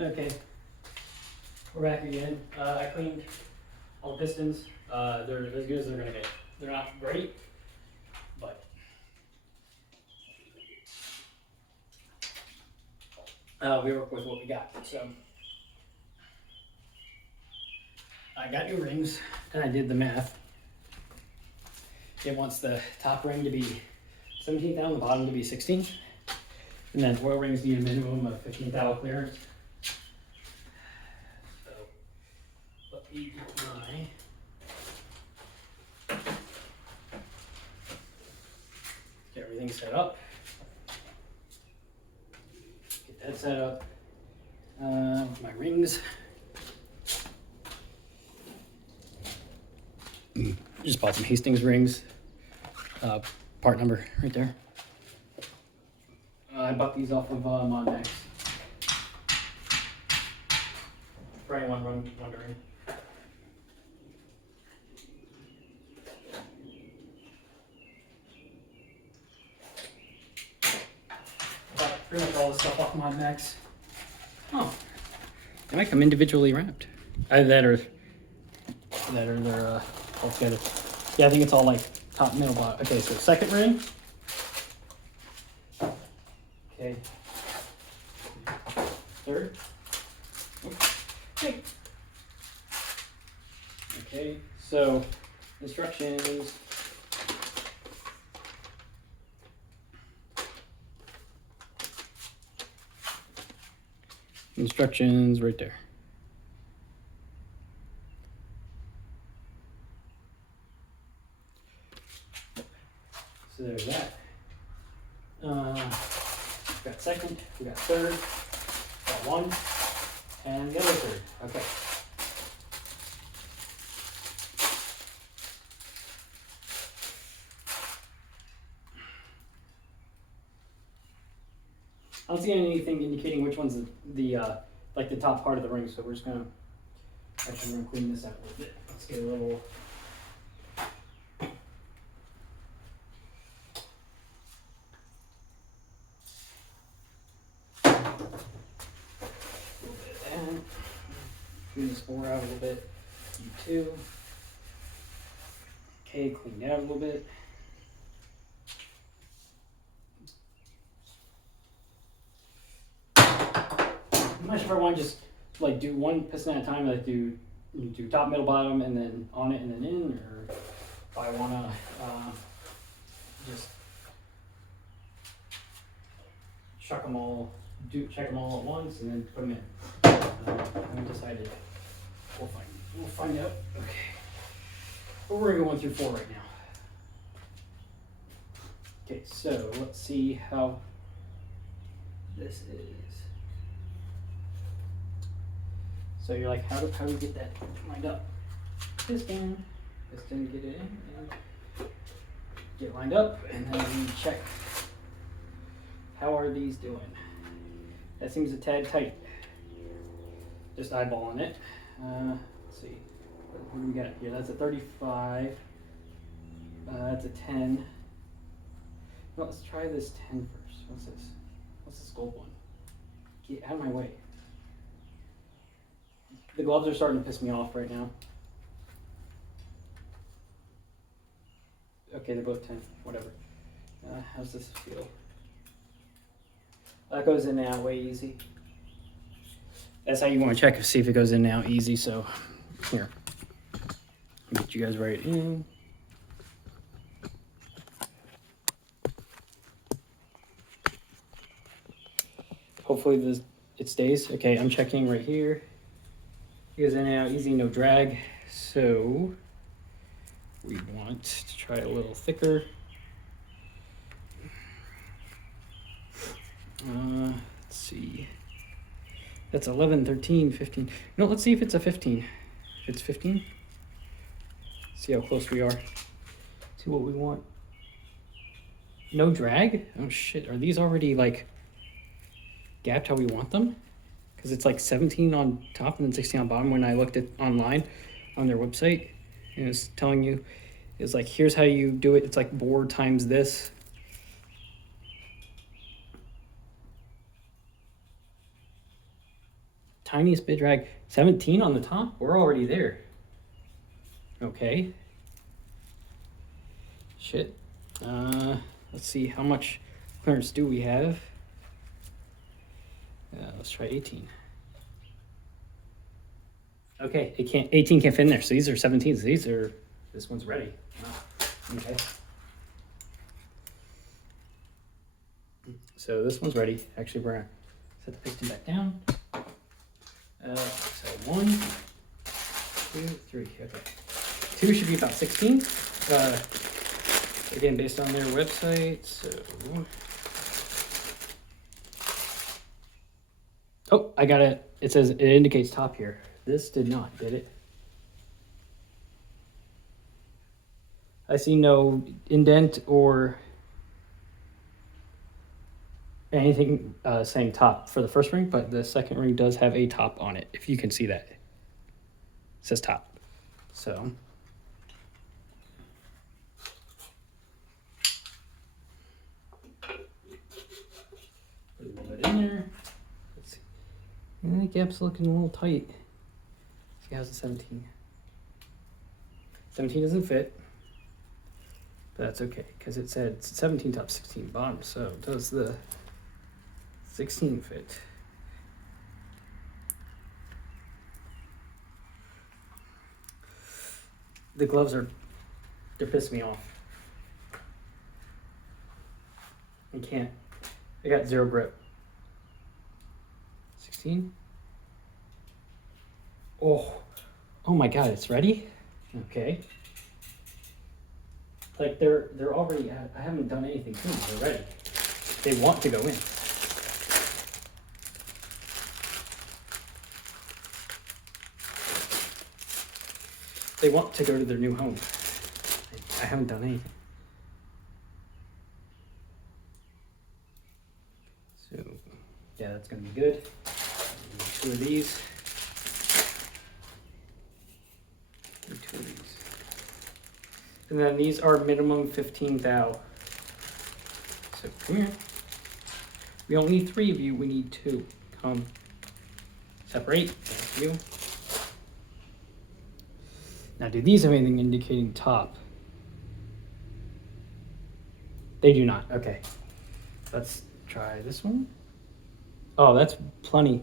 Okay, we're back again. I cleaned all the pistons. They're as good as they're gonna get. They're not great, but we work with what we got. So I got new rings, and I did the math. It wants the top ring to be 17 thou, and the bottom to be 16. And then oil rings need a minimum of 15 thou clearance. So let me get get everything set up. Get that set up. My rings. Just bought some Hastings rings. Part number right there. I bought these off of Monmax. For anyone wondering. Bought pretty much all this stuff off Monmax. Oh, they might come individually wrapped. That or they're all together. Yeah, I think it's all like top, middle, bottom. Okay, so second ring. Okay. Third. Okay. Okay, so instructions. Instructions right there. So there's that. We got second, we got third, got one, and the other third. Okay. I don't see anything indicating which one's the like the top part of the ring, so we're just gonna actually I'm gonna clean this out a little bit. Let's get a little. Clean this board out a little bit. You too. Okay, clean it out a little bit. I'm not sure if I want to just like do one piston at a time, like do top, middle, bottom, and then on it and then in, or if I want to just check them all at once and then put them in. I haven't decided. We'll find out. Okay. But we're going 1 through 4 right now. Okay, so let's see how this is. So you're like, how do we get that lined up? Piston, get it in, and get lined up, and then check. How are these doing? That seems a tad tight. Just eyeballing it. Let's see. What do we got here? That's a 35. That's a 10. No, let's try this 10 first. What's this? What's this gold one? Get out of my way. The gloves are starting to piss me off right now. Okay, they're both 10. Whatever. How's this feel? That goes in now way easy. That's how you want to check to see if it goes in now easy. So here, get you guys right in. Hopefully it stays. Okay, I'm checking right here. It goes in now easy, no drag. So we want to try a little thicker. Let's see. That's 11, 13, 15. No, let's see if it's a 15. If it's 15, see how close we are. See what we want. No drag? Oh shit, are these already like gapped how we want them? Because it's like 17 on top and then 16 on bottom when I looked at online on their website. And it's telling you, it's like, here's how you do it. It's like bore times this. tiniest bit drag. 17 on the top? We're already there. Okay. Shit. Let's see, how much clearance do we have? Let's try 18. Okay, 18 can't fit in there. So these are 17s. This one's ready. Okay. So this one's ready. Actually, we're gonna set the piston back down. So 1, 2, 3. Okay. 2 should be about 16. Again, based on their website. So. Oh, I got it. It says it indicates top here. This did not, did it? I see no indent or anything saying top for the first ring, but the second ring does have a top on it, if you can see that. It says top. So put it in there. Let's see. And the gap's looking a little tight. See, how's the 17? 17 doesn't fit. But that's okay, because it said 17 top, 16 bottom. So does the 16 fit? The gloves they're pissing me off. I got 0 grip. 16. Oh my God, it's ready? Okay. Like they're already, I haven't done anything to them, they're ready. They want to go in. They want to go to their new home. I haven't done anything. So, yeah, that's gonna be good. 2 of these. And 2 of these. And then these are minimum 15 thou. So come here. We don't need 3 of you, we need 2. Come. Separate. Thank you. Now, do these have anything indicating top? They do not. Okay. Let's try this one. Oh, that's plenty.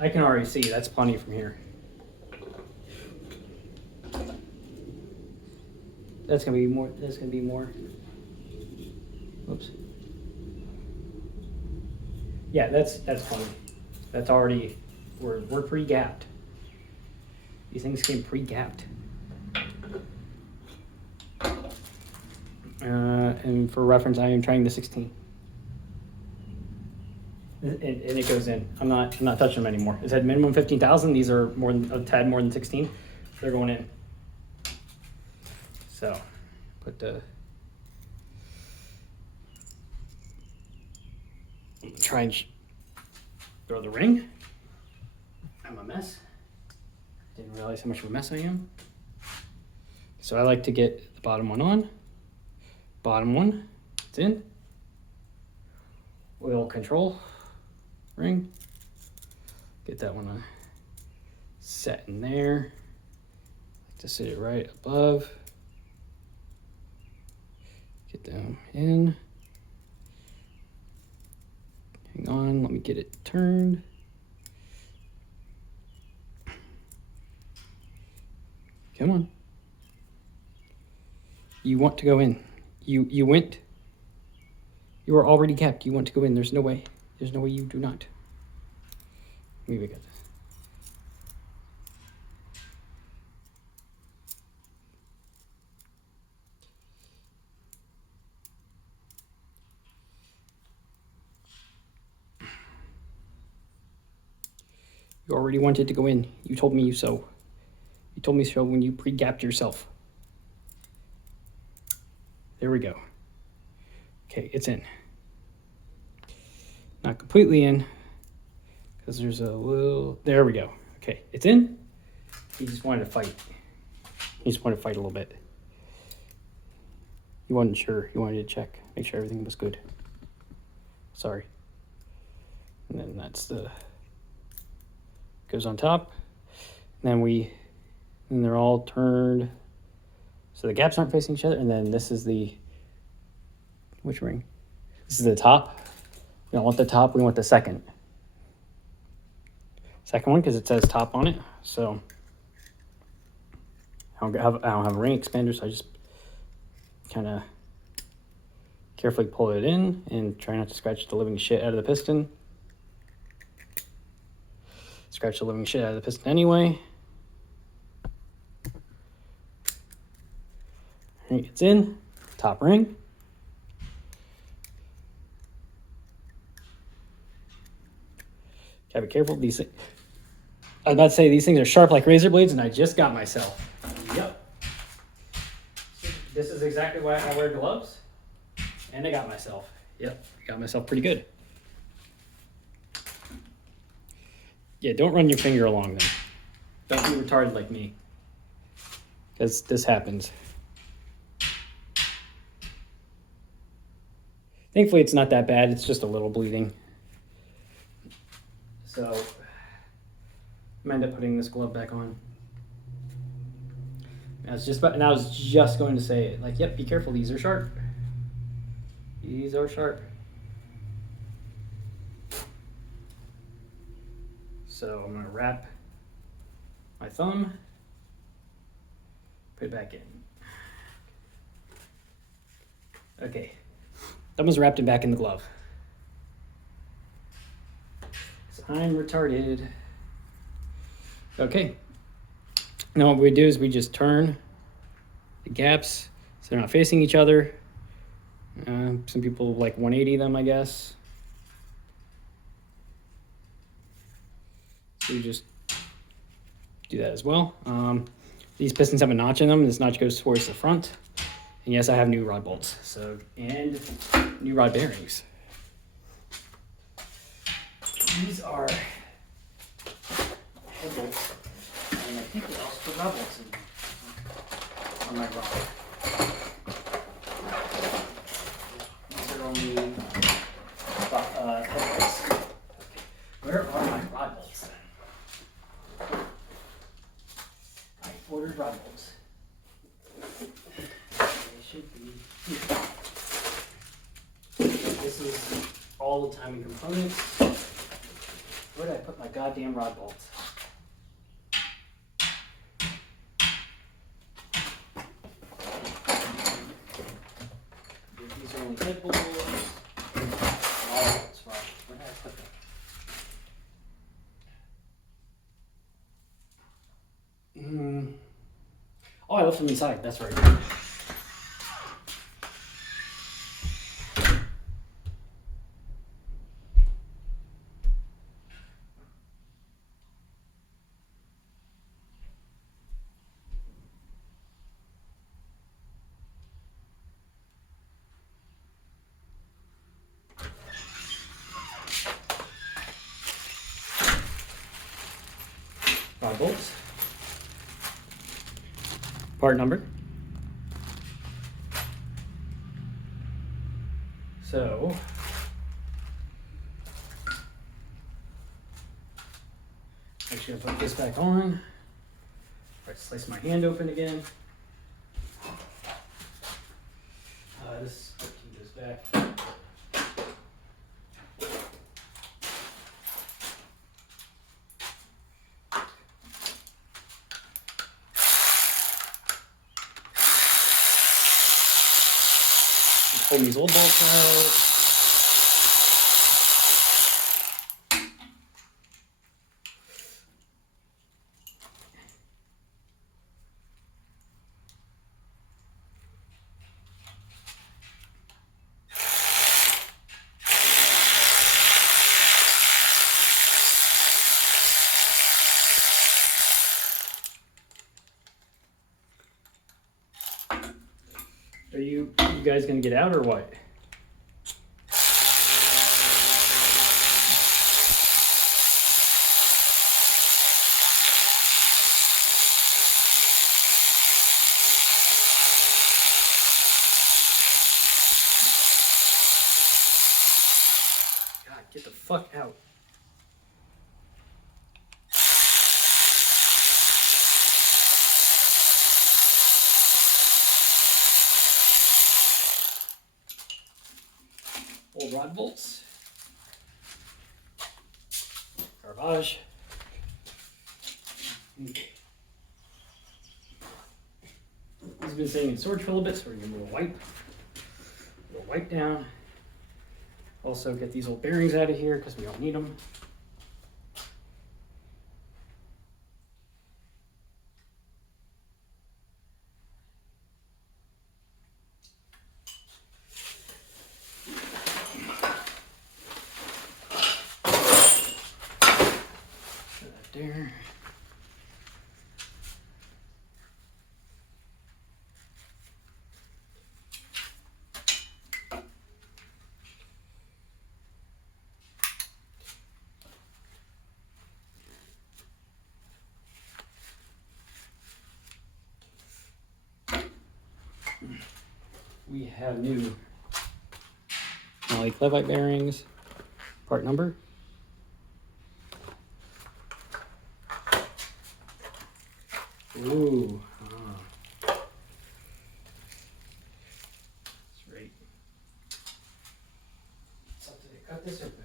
I can already see that's plenty from here. That's gonna be more. That's gonna be more. Whoops. Yeah, that's plenty. That's already. We're pre-gapped. These things came pre-gapped. And for reference, I am trying the 16. And it goes in. I'm not touching them anymore. It said minimum 15,000. These are a tad more than 16. They're going in. So, put the. Try and throw the ring. I'm a mess. Didn't realize how much of a mess I am. So I like to get the bottom one on. Bottom one, it's in. Oil control ring. Get that one set in there. Just sit it right above. Get them in. Hang on, let me get it turned. Come on. You want to go in. You went. You are already capped. You want to go in. There's no way. There's no way you do not. Maybe I got this. You already wanted to go in. You told me so. You told me so when you pre-gapped yourself. There we go. Okay, it's in. Not completely in, because there's a little, there we go. Okay, it's in. He just wanted to fight. He just wanted to fight a little bit. He wasn't sure. He wanted to check, make sure everything was good. Sorry. And then that's the goes on top. And then they're all turned so the gaps aren't facing each other. And then this is which ring? This is the top. We don't want the top, we want the second one because it says top on it. So I don't have a ring expander, so I just kind of carefully pull it in and try not to scratch the living shit out of the piston. Scratch the living shit out of the piston anyway. Ring gets in, top ring. Gotta be careful. I was about to say these things are sharp like razor blades, and I just got myself. Yep. This is exactly why I wear gloves, and I got myself. Yep, got myself pretty good. Yeah, don't run your finger along them. Don't be retarded like me, because this happens. Thankfully, it's not that bad. It's just a little bleeding. So I'm gonna end up putting this glove back on. I was just going to say it. Like, yep, be careful. These are sharp. These are sharp. So I'm gonna wrap my thumb, put it back in. Okay, thumb is wrapped and back in the glove. So I'm retarded. Okay, now what we do is we just turn the gaps so they're not facing each other. Some people like 180 them, I guess. So you just do that as well. These pistons have a notch in them. This notch goes towards the front. And yes, I have new rod bolts, and new rod bearings. These are head bolts, and I think they also put rod bolts on my rod. These are only head bolts. Okay. Where are my rod bolts then? I ordered rod bolts. Should be here. This is all the timing components. Where did I put my goddamn rod bolts? These are only head bolts. Rod bolts, right? Where did I put them? Oh, I left them inside. That's right. Rod bolts. Part number. So actually I'll put this back on. Right, slice my hand open again. This goes back. Pull these old bolts out. Are you guys gonna get out or what? God, get the fuck out. rod bolts. Garbage. Okay. This has been sitting in storage for a little bit, so we're gonna do a little wipe down. Also get these old bearings out of here because we don't need them. Put that there. We have new Levite bearings, part number. Ooh, that's right. So to cut this open.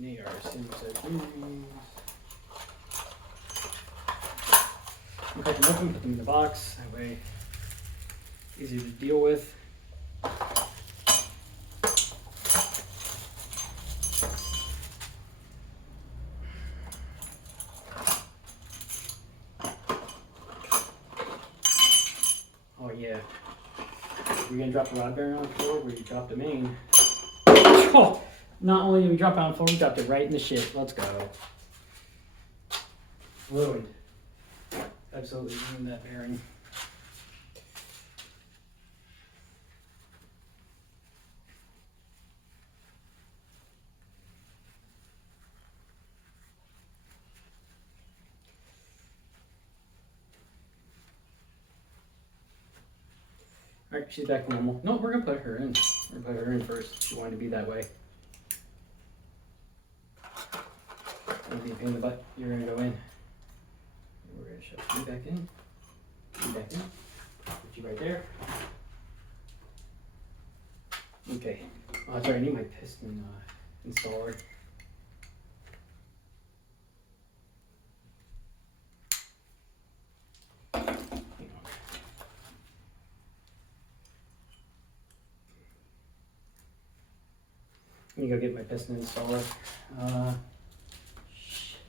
They are single set bearings. I'll cut them open, put them in the box. That way, easier to deal with. Oh yeah, you're gonna drop the rod bearing on the floor where you dropped the main. Oh, not only did we drop it on the floor, we dropped it right in the shit. Let's go. Fluid. Absolutely ruined that bearing. Alright, she's back to normal. No, we're gonna put her in. We're gonna put her in first. She wanted to be that way. It'll be a pain in the butt. You're gonna go in. We're gonna shove you back in. You back in. Put you right there. Okay. Oh, sorry, I need my piston installer. Hang on. Let me go get my piston installer. Shit.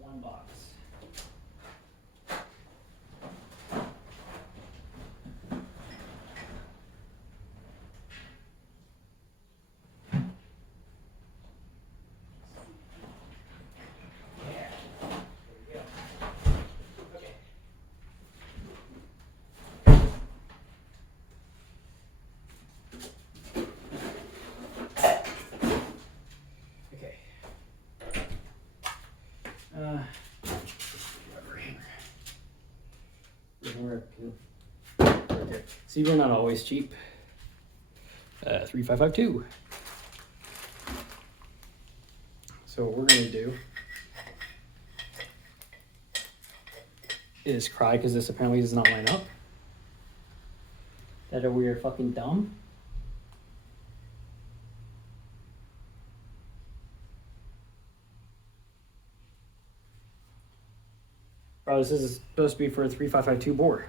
One box. Right there. See, we're not always cheap. 3552. So what we're gonna do is cry because this apparently does not line up. That we are fucking dumb. Bro, this is supposed to be for a 3552 bore.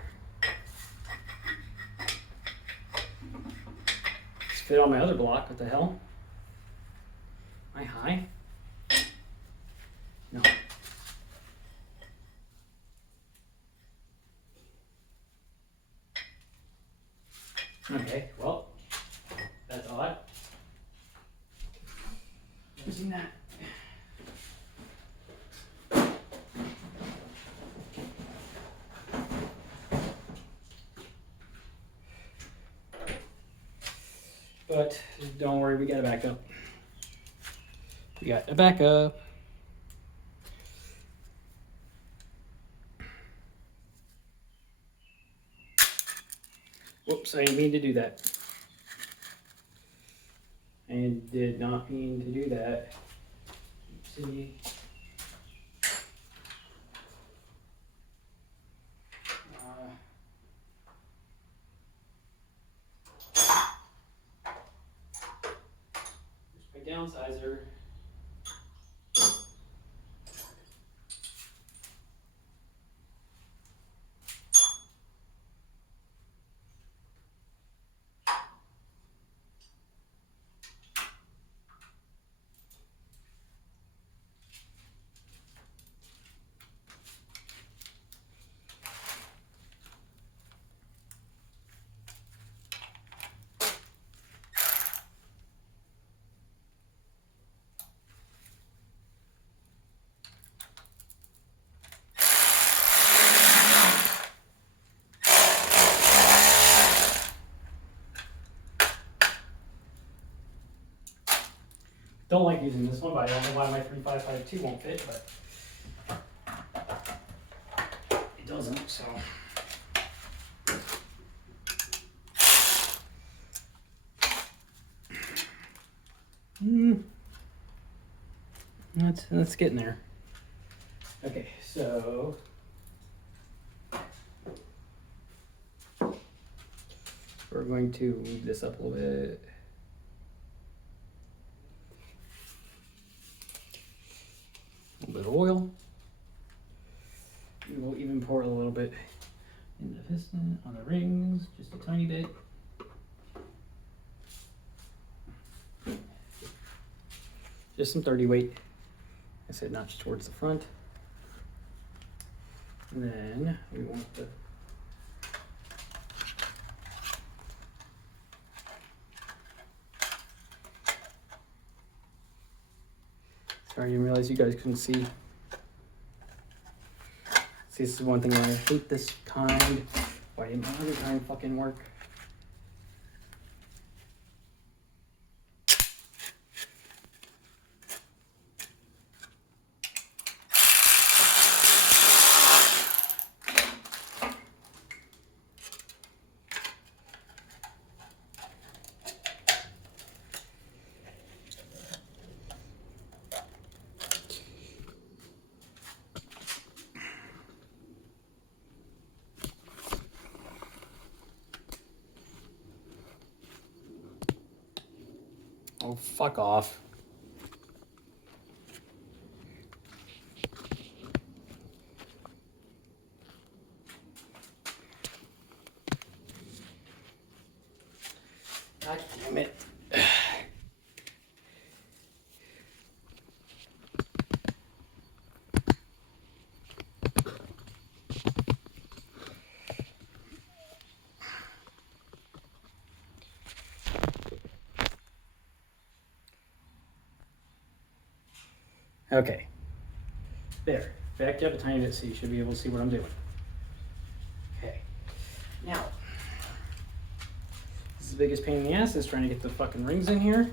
It's fit on my other block. What the hell? Am I high? No. Okay, well, that's odd. Never seen that. But don't worry, we got a backup. We got a backup. Whoops, I didn't mean to do that. I did not mean to do that. Oopsie. There's my downsizer. Don't like using this one, but I don't know why my 3552 won't fit, but it doesn't, so. That's getting there. Okay, so we're going to move this up a little bit. A little bit of oil. We will even pour a little bit in the piston, on the rings, just a tiny bit. Just some 30 weight. I said notch towards the front. And then we want the sorry, I didn't realize you guys couldn't see. See, this is one thing where I hate this kind. Why didn't my other kind fucking work? Oh, fuck off. God damn it. Okay, there, backed up a tiny bit so you should be able to see what I'm doing. Okay, now, this is the biggest pain in the ass is trying to get the fucking rings in here.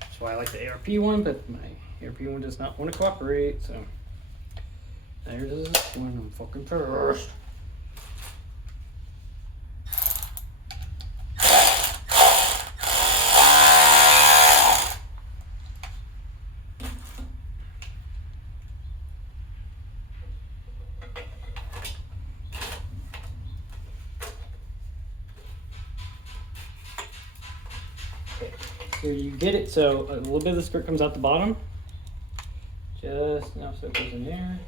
That's why I like the ARP one, but my ARP one does not want to cooperate, so there's this one, I'm fucking first. So you get it so a little bit of the skirt comes out the bottom, just enough so it goes in there.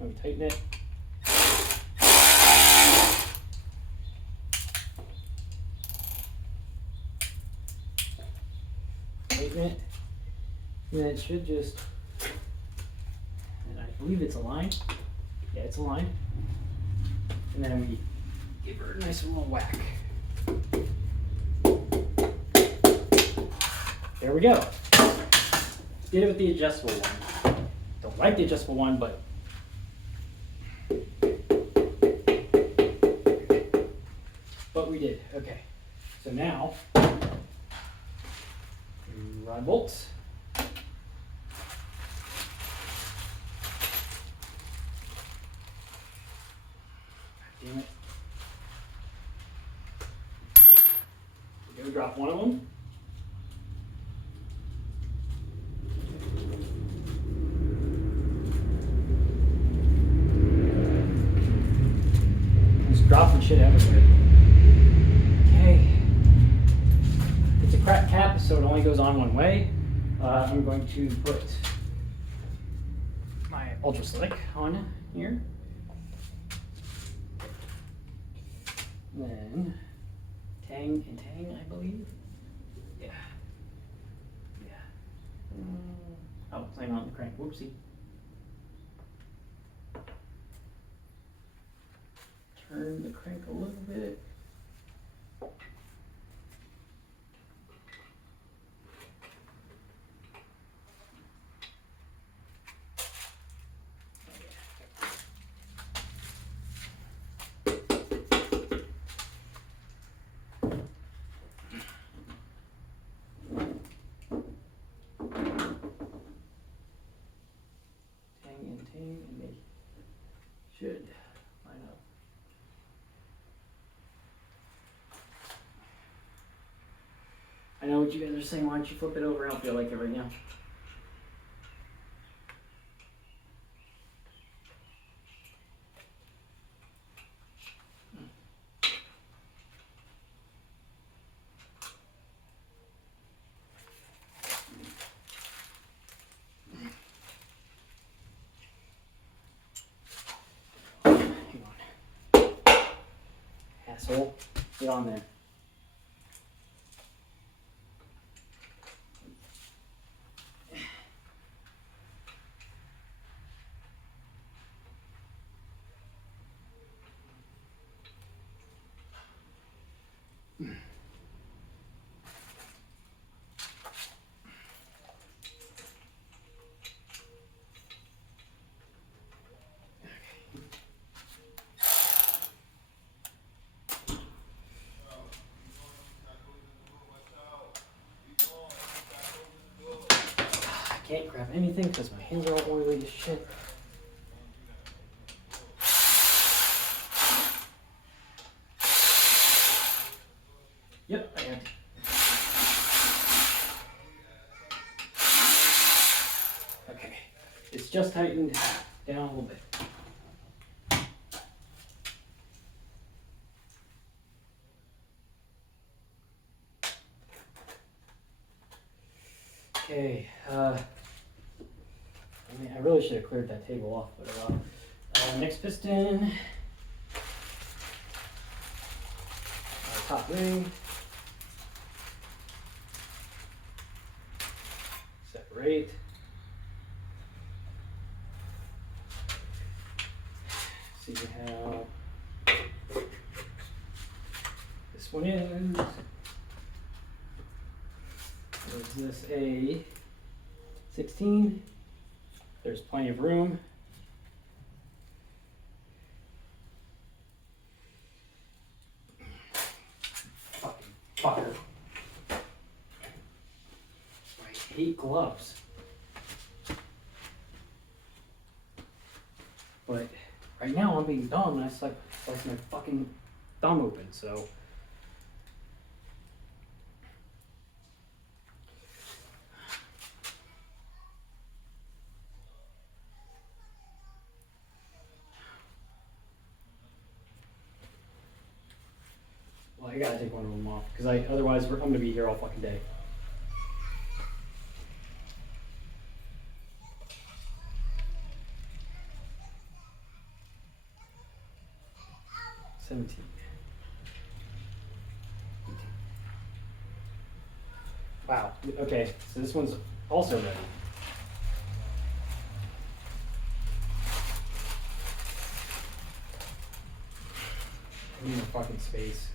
And tighten it. Tighten it. And then it should just, and I believe it's aligned. Yeah, it's aligned. And then we give her a nice little whack. There we go. Did it with the adjustable one. Don't like the adjustable one, but we did. Okay. So now, rod bolts. We drop one of them. Just dropping shit everywhere. Okay. It's a cracked cap, so it only goes on one way. I'm going to put my ultra slick on here. Then tang and tang, I believe. Yeah. Yeah. Oh, same on the crank. Whoopsie. Turn the crank a little bit. And they should line up. I know what you guys are saying. Why don't you flip it over? I don't feel like it right now. Hang on. Asshole. Get on there. I can't grab anything because my hands are all oily as shit. Yep, I got it. Okay, it's just tightened down a little bit. Okay, I really should have cleared that table off, but next piston, top ring, separate, see how this one is. Is this a 16? There's plenty of room. Fucking fucker. I hate gloves. But right now I'm being dumb and I slice my fucking thumb open, so. Well, I gotta take one of them off because otherwise I'm gonna be here all fucking day. Wow. Okay, so this one's also ready. I need more fucking space.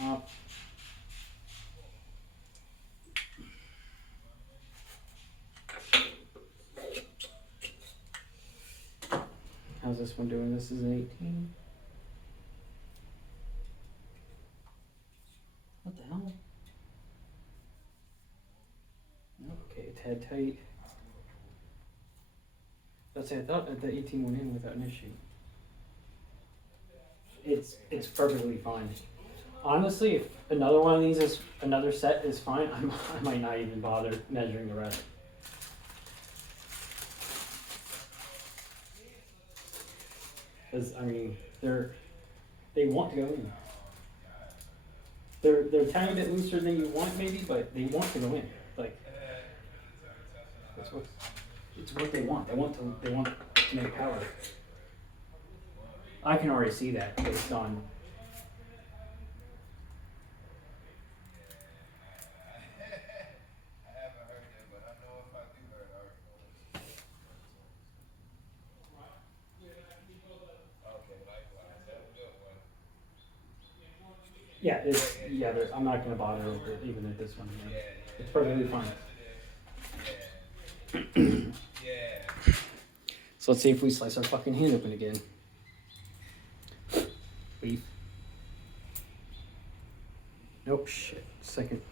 Oh. How's this one doing? This is an 18. What the hell? Okay, it's head tight. That's it. I thought that the 18 went in without an issue. It's perfectly fine. Honestly, if another one of these is another set is fine, I might not even bother measuring the rest. Because I mean, they want to go in. They're a tiny bit looser than you want maybe, but they want to go in. Like it's what they want. They want to make power. I can already see that based on. Yeah, I'm not gonna bother with it, even at this one. Yeah. It's perfectly fine. So let's see if we slice our fucking hand open again. Leaf. Nope, shit. Second.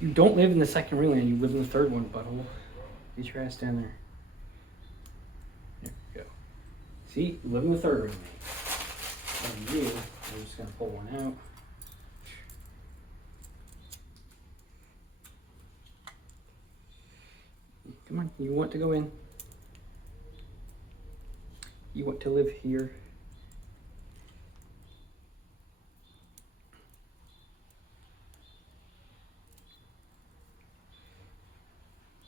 You don't live in the second ring land, you live in the third one, butthole. Get your ass down there. There we go. See, you live in the third ring land. And you, I'm just gonna pull one out. Come on, you want to go in. You want to live here.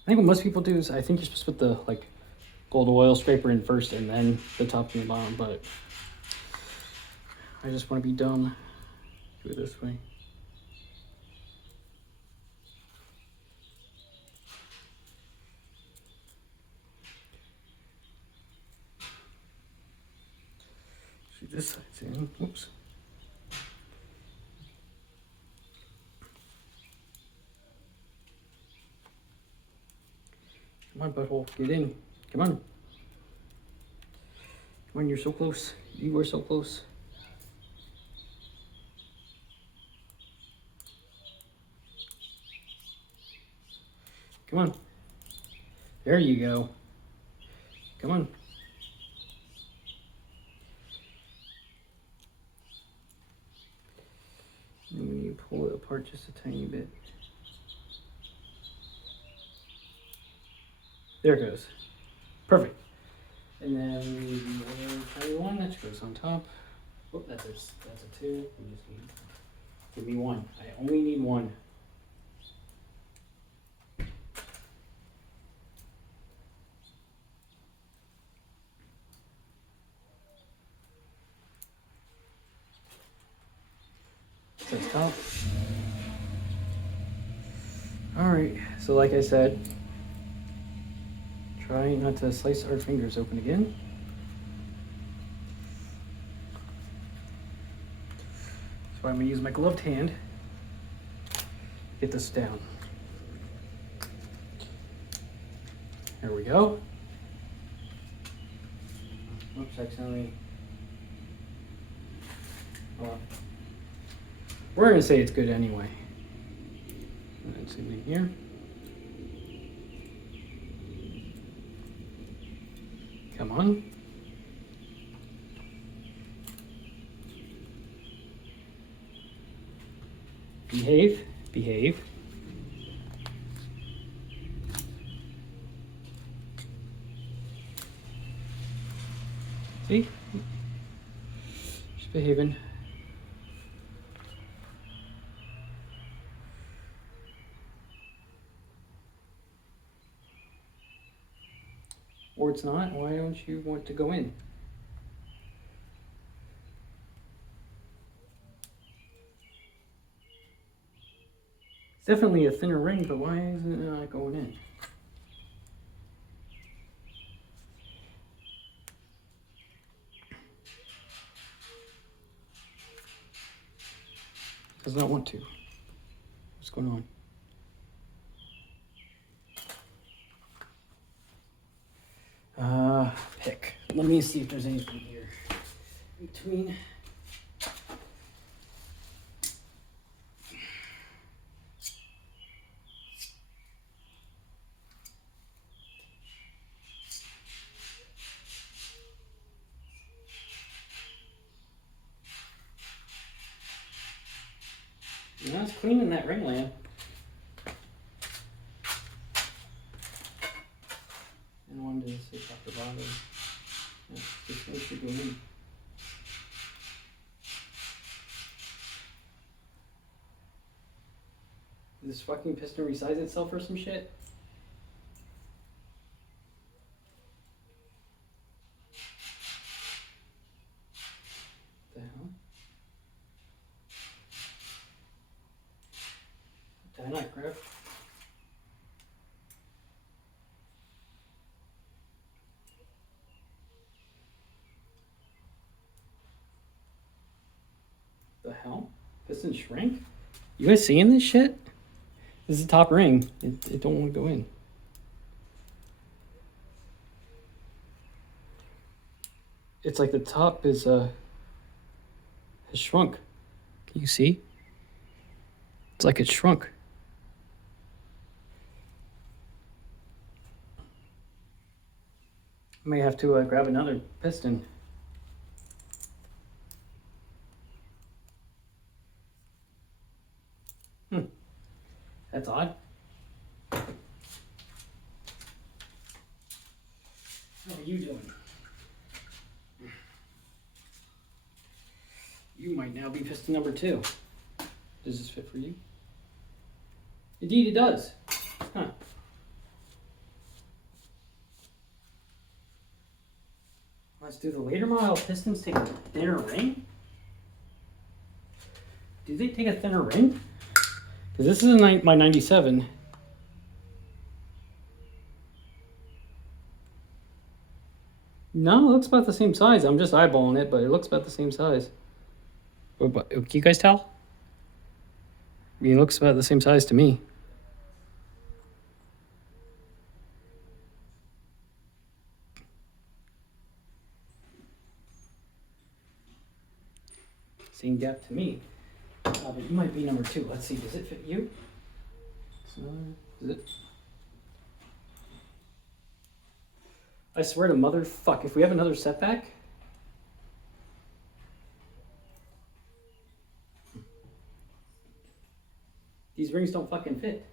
I think what most people do is I think you're supposed to put the like gold oil scraper in first and then the top and the bottom, but I just want to be dumb. Do it this way. See, this side's in. Oops. Come on, butthole. Get in. Come on. Come on, you're so close. You are so close. Come on. There you go. Come on. And when you pull it apart just a tiny bit. There it goes. Perfect. And then we need the other tiny one that goes on top. Oh, that's a 2. We just need, give me one. I only need one. That's top. Alright, so like I said, try not to slice our fingers open again. So I'm going to use my gloved hand to get this down. There we go. Oops, accidentally. Well, we're going to say it's good anyway. That's in here. Come on. Behave. Behave. See? Just behaving. Or it's not. Why don't you want to go in? It's definitely a thinner ring, but why isn't it not going in? Does not want to. What's going on? Pick. Let me see if there's anything here between. cleaning that ring lamp. And wanted to sit off the bottom. Yeah, just make sure go in. Did this fucking piston resize itself or some shit? What the hell? Did I not grab? The hell? Piston shrink? You guys seeing this shit? This is the top ring. It don't want to go in. It's like the top is has shrunk. Can you see? It's like it shrunk. I may have to grab another piston. That's odd. How are you doing? You might now be piston number 2. Does this fit for you? Indeed it does. Huh. Let's do the later model pistons take a thinner ring? Do they take a thinner ring? Because this is my 97. No, it looks about the same size. I'm just eyeballing it, but it looks about the same size. But can you guys tell? I mean, it looks about the same size to me. Same gap to me. But you might be number 2. Let's see, does it fit you? Does it? I swear to motherfuck, if we have another setback. These rings don't fucking fit.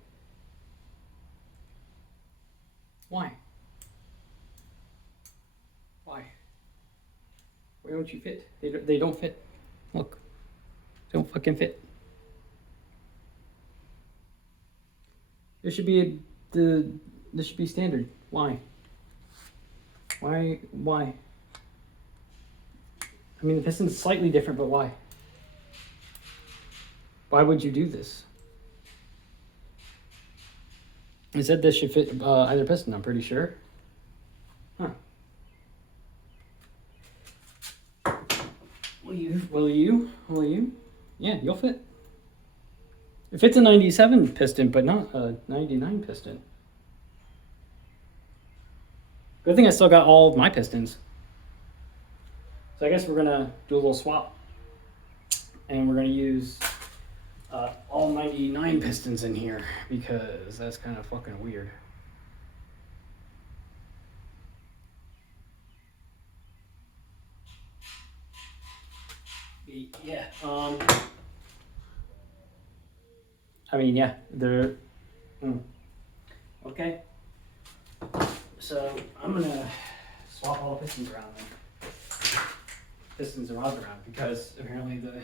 Why? Why? Why don't you fit? They don't fit. Look. They don't fucking fit. This should be this should be standard. Why? Why? I mean, the piston's slightly different, but why? Why would you do this? I said this should fit either piston, I'm pretty sure. Huh. Will you? Yeah, you'll fit. It fits a 97 piston, but not a 99 piston. Good thing I still got all of my pistons. So I guess we're gonna do a little swap. And we're gonna use all 99 pistons in here because that's kind of fucking weird. Yeah. I mean, yeah, they're okay. So I'm gonna swap all the pistons around then. Pistons and rods around because apparently the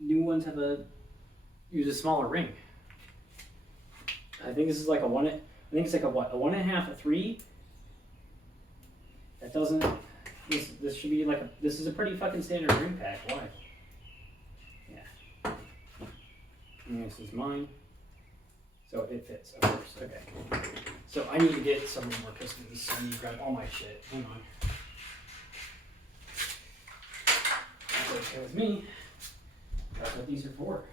new ones use a smaller ring. I think this is like a 1.5, a 3. That doesn't. This should be like this is a pretty fucking standard ring pack. Why? Yeah. And this is mine. So it fits, of course. Okay. So I need to get some more pistons. So I need to grab all my shit. Hang on. That's okay with me. That's what these are for.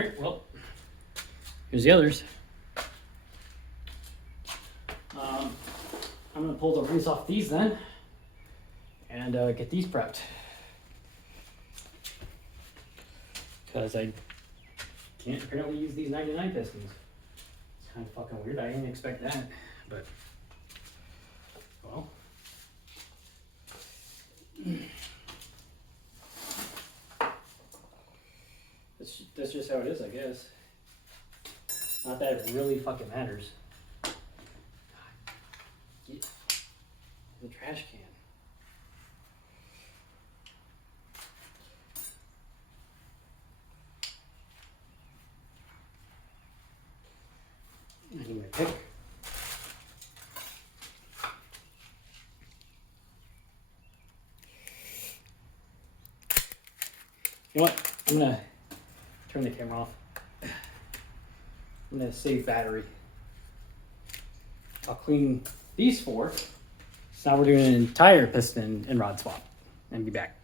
Alright, well, here's the others. I'm going to pull the rings off these then and get these prepped. Because I can't apparently use these 99 pistons. It's kind of fucking weird. I didn't expect that, but well. That's just how it is, I guess. Not that it really fucking matters. Get the trash can. I need my pick. You know what? I'm gonna turn the camera off. I'm gonna save battery. I'll clean these four. So now we're doing an entire piston and rod swap and be back.